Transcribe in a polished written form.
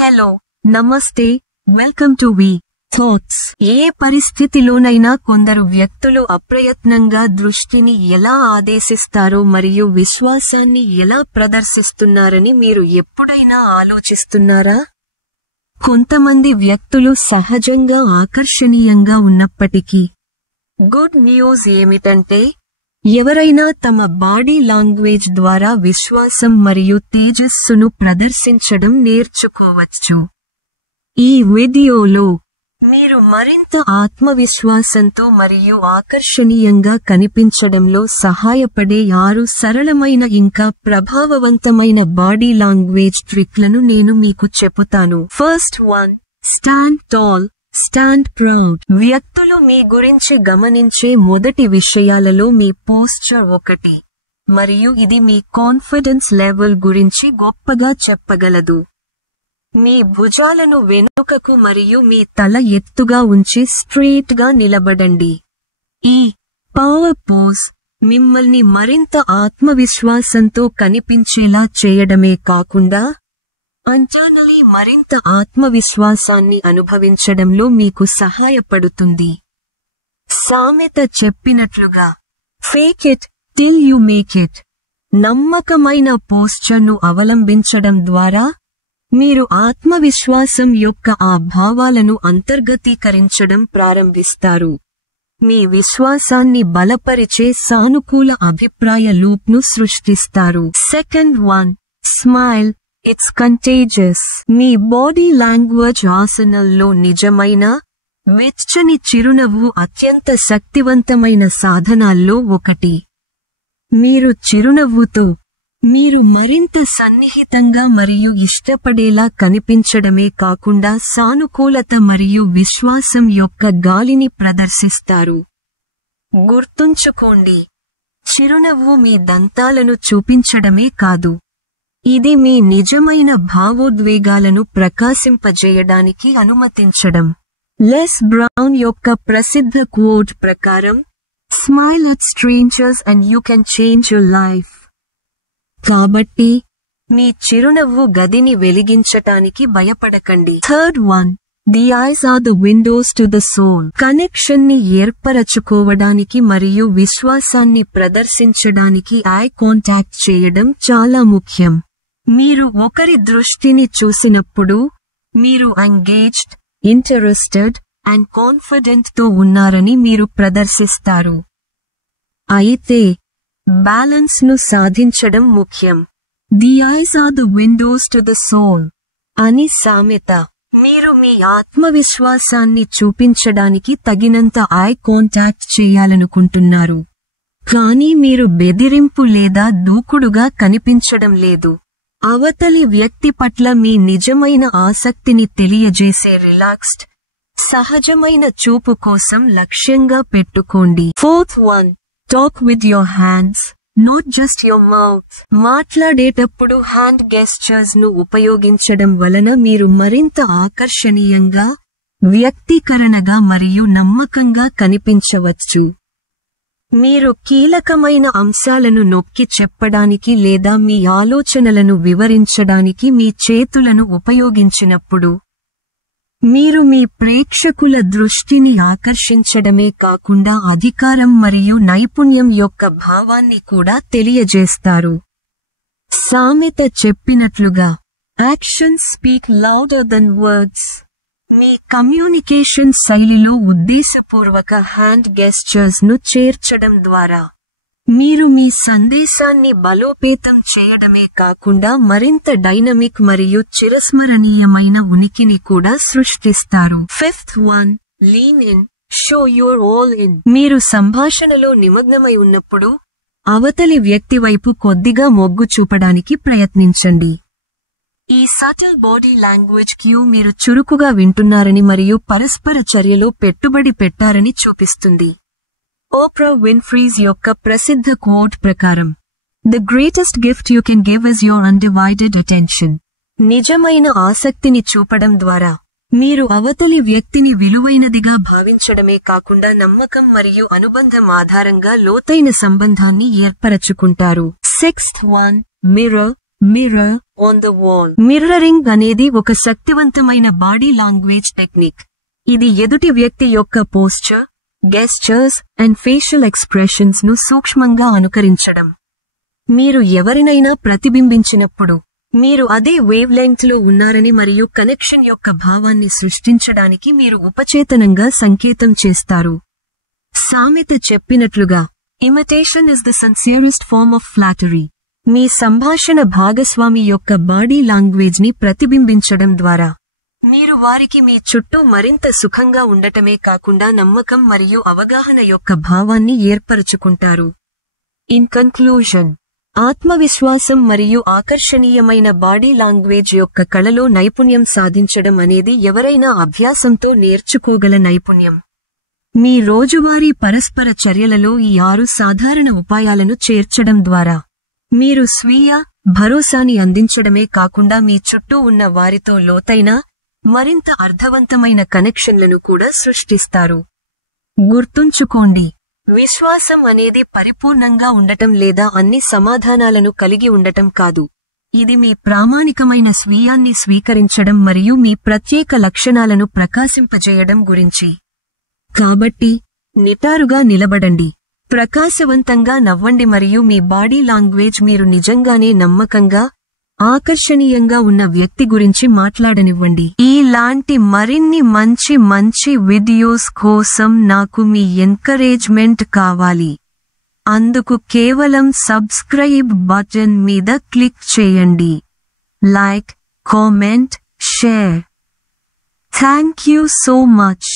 Hello, నమస్తే, welcome to V thoughts. ఏ పరిస్థితిలోనైనా కొందరు వ్యక్తులు అప్రయత్నంగా దృష్టిని ఎలా ఆదేశిస్తారో మరియు విశ్వాసాన్ని ఎలా ప్రదర్శిస్తున్నారని మీరు ఎప్పుడైనా ఆలోచిస్తున్నారా? కొంతమంది వ్యక్తులు సహజంగా ఆకర్షణీయంగా ఉన్నప్పటికీ, గుడ్ న్యూస్ ఏమిటంటే ఎవరైనా తమ బాడీ లాంగ్వేజ్ ద్వారా విశ్వాసం మరియు తేజస్సును ప్రదర్శించడం నేర్చుకోవచ్చు. ఈ వీడియోలో మీరు మరింత ఆత్మవిశ్వాసంతో మరియు ఆకర్షణీయంగా కనిపించడంలో సహాయపడే 6 సరళమైన ఇంకా ప్రభావవంతమైన బాడీ లాంగ్వేజ్ ట్రిక్లను నేను మీకు చెబుతాను. First 1. Stand tall, stand proud. వ్యక్తులు మీ గురించి గమనించే మొదటి విషయాలలో మీ పోస్చర్ ఒకటి, మరియు ఇది మీ కాన్ఫిడెన్స్ లెవెల్ గురించి గొప్పగా చెప్పగలదు. మీ భుజాలను వెనుకకు మరియు మీ తల ఎత్తుగా ఉంచి స్ట్రెయిట్ గా నిలబడండి. ఈ పవర్ పోజ్ మిమ్మల్ని మరింత ఆత్మవిశ్వాసంతో కనిపించేలా చేయడమే కాకుండా ఇంటర్నల్లీ మరింత ఆత్మవిశ్వాసాన్ని అనుభవించడంలో మీకు సహాయపడుతుంది. సామెత చెప్పినట్లుగా, fake it till you make it. నమ్మకమైన పోస్చర్ను అవలంబించడం ద్వారా మీరు ఆత్మవిశ్వాసం యొక్క ఆ భావాలను అంతర్గతీకరించడం ప్రారంభిస్తారు. మీ విశ్వాసాన్ని బలపరిచే సానుకూల అభిప్రాయ లూప్ను సృష్టిస్తారు. సెకండ్ 1. Smile, it's contagious. మీ బాడీ లాంగ్వేజ్ ఆసనల్లో నిజమైన వెచ్చని చిరునవ్వు అత్యంత శక్తివంతమైన సాధనాల్లో ఒకటి. మీరు చిరునవ్వుతో మీరు మరింత సన్నిహితంగా మరియు ఇష్టపడేలా కనిపించడమే కాకుండా సానుకూలత మరియు విశ్వాసం యొక్క గాలిని ప్రదర్శిస్తారు. గుర్తుంచుకోండి, చిరునవ్వు మీ దంతాలను చూపించడమే కాదు, ఇది మీ నిజమైన భావోద్వేగాలను ప్రకాశింపజేయడానికి అనుమతించడం. లెస్ బ్రౌన్ యొక్క ప్రసిద్ధ క్వోట్ ప్రకారం, smile at strangers and you can change your life. కాబట్టి మీ చిరునవ్వు గదిని వెలిగించటానికి భయపడకండి. Third 1. The eyes are the windows to the soul. Connection ని ఏర్పరచుకోవడానికి మరియు విశ్వాసాన్ని ప్రదర్శించడానికి ఐ కాంటాక్ట్ చేయడం చాలా ముఖ్యం. మీరు ఒకరి దృష్టిని చూసినప్పుడు మీరు ఎంగేజ్డ్, ఇంటరెస్టెడ్ అండ్ కాన్ఫిడెంట్ తో ఉన్నారని మీరు ప్రదర్శిస్తారు. అయితే బ్యాలెన్స్ ను సాధించడం ముఖ్యం. The eyes are the windows to the soul అని సామెత. మీరు మీ ఆత్మవిశ్వాసాన్ని చూపించడానికి తగినంత ఐ కాంటాక్ట్ చేయాలనుకుంటున్నారు, కానీ మీరు బెదిరింపు లేదా దూకుడుగా కనిపించడం లేదు. అవతలి వ్యక్తి పట్ల మీ నిజమైన ఆసక్తిని తెలియజేసే రిలాక్స్డ్, సహజమైన చూపు కోసం లక్ష్యంగా పెట్టుకోండి. Fourth 1. Talk with your hands, not just your mouth. మాట్లాడేటప్పుడు హ్యాండ్ గెస్చర్స్ ను ఉపయోగించడం వలన మీరు మరింత ఆకర్షణీయంగా, వ్యక్తీకరణగా మరియు నమ్మకంగా కనిపించవచ్చు. మీరు కీలకమైన అంశాలను నొక్కి చెప్పడానికి లేదా మీ ఆలోచనలను వివరించడానికి మీ చేతులను ఉపయోగించినప్పుడు మీరు మీ ప్రేక్షకుల దృష్టిని ఆకర్షించడమే కాకుండా అధికారం మరియు నైపుణ్యం యొక్క భావాన్ని కూడా తెలియజేస్తారు. సామెత చెప్పినట్లుగా, actions speak louder than words. మీ కమ్యూనికేషన్ శైలిలో ఉద్దేశపూర్వక హ్యాండ్ గెస్చర్స్ ను చేర్చడం ద్వారా మీరు మీ సందేశాన్ని బలోపేతం చేయడమే కాకుండా మరింత డైనమిక్ మరియు చిరస్మరణీయమైన ఉనికిని కూడా సృష్టిస్తారు. Fifth 1. Lean in, show your all in. మీరు సంభాషణలో నిమగ్నమై ఉన్నప్పుడు అవతలి వ్యక్తి వైపు కొద్దిగా మొగ్గు చూపడానికి ప్రయత్నించండి. ఈ సటిల్ బాడీ లాంగ్వేజ్ క్యూ మీరు చురుకుగా వింటున్నారని మరియు పరస్పర చర్యలో పెట్టుబడి పెట్టారని చూపిస్తుంది. ఓప్రా విన్ఫ్రీస్ యొక్క ప్రసిద్ధ క్వోట్ ప్రకారం, the greatest gift you can give is your undivided attention. నిజమైన ఆసక్తిని చూపడం ద్వారా మీరు అవతలి వ్యక్తిని విలువైనదిగా భావించడమే కాకుండా నమ్మకం మరియు అనుబంధం ఆధారంగా లోతైన సంబంధాన్ని ఏర్పరచుకుంటారు. Sixth 1. Mirror, mirror on the wall. Mirroring అనేది ఒక శక్తివంతమైన బాడీ లాంగ్వేజ్ టెక్నిక్. ఇది ఎదుటి వ్యక్తి యొక్క posture, gestures and facial expressions ను సూక్ష్మంగా అనుకరించడం. మీరు ఎవరినైనా ప్రతిబింబించినప్పుడు మీరు అదే వేవ్ లెంగ్త్ లో ఉన్నారని మరియు కనెక్షన్ యొక్క భావాన్ని సృష్టించడానికి మీరు ఉపచేతనంగా సంకేతం చేస్తారు. సామెత చెప్పినట్లుగా imitation is the sincerest form of flattery. మీ సంభాషణ భాగస్వామి యొక్క బాడీ లాంగ్వేజ్ ని ప్రతిబింబించడం ద్వారా మీరు వారికి మీ చుట్టూ మరింత సుఖంగా ఉండటమే కాకుండా నమ్మకం మరియు అవగాహన యొక్క భావాన్ని ఏర్పరచుకుంటారు. ఇన్ కన్క్లూజన్, ఆత్మవిశ్వాసం మరియు ఆకర్షణీయమైన బాడీ లాంగ్వేజ్ యొక్క కళలో నైపుణ్యం సాధించడం అనేది ఎవరైనా అభ్యాసంతో నేర్చుకోగల నైపుణ్యం. మీ రోజువారీ పరస్పర చర్యలలో ఈ 6 సాధారణ ఉపాయాలను చేర్చడం ద్వారా మీరు స్వీయ భరోసాని అందించడమే కాకుండా మీ చుట్టూ ఉన్న వారితో లోతైన, మరింత అర్థవంతమైన కనెక్షన్లను కూడా సృష్టిస్తారు. గుర్తుంచుకోండి, విశ్వాసం అనేది పరిపూర్ణంగా ఉండటం లేదా అన్ని సమాధానాలను కలిగి ఉండటం కాదు. ఇది మీ ప్రామాణికమైన స్వీయాన్ని స్వీకరించడం మరియు మీ ప్రత్యేక లక్షణాలను ప్రకాశింపజేయడం గురించి. కాబట్టి నిటారుగా నిలబడండి, ప్రకాశవంతంగా నవ్వండి మరియు మీ బాడీ లాంగ్వేజ్ మీరు నిజంగానే నమ్మకంగా, ఆకర్షణీయంగా ఉన్న వ్యక్తి గురించి మాట్లాడనివ్వండి. ఇలాంటి మరిన్ని మంచి వీడియోస్ కోసం నాకు మీ ఎంకరేజ్మెంట్ కావాలి. అందుకు కేవలం సబ్స్క్రైబ్ బటన్ మీద క్లిక్ చేయండి. Like, comment, share. Thank you so much.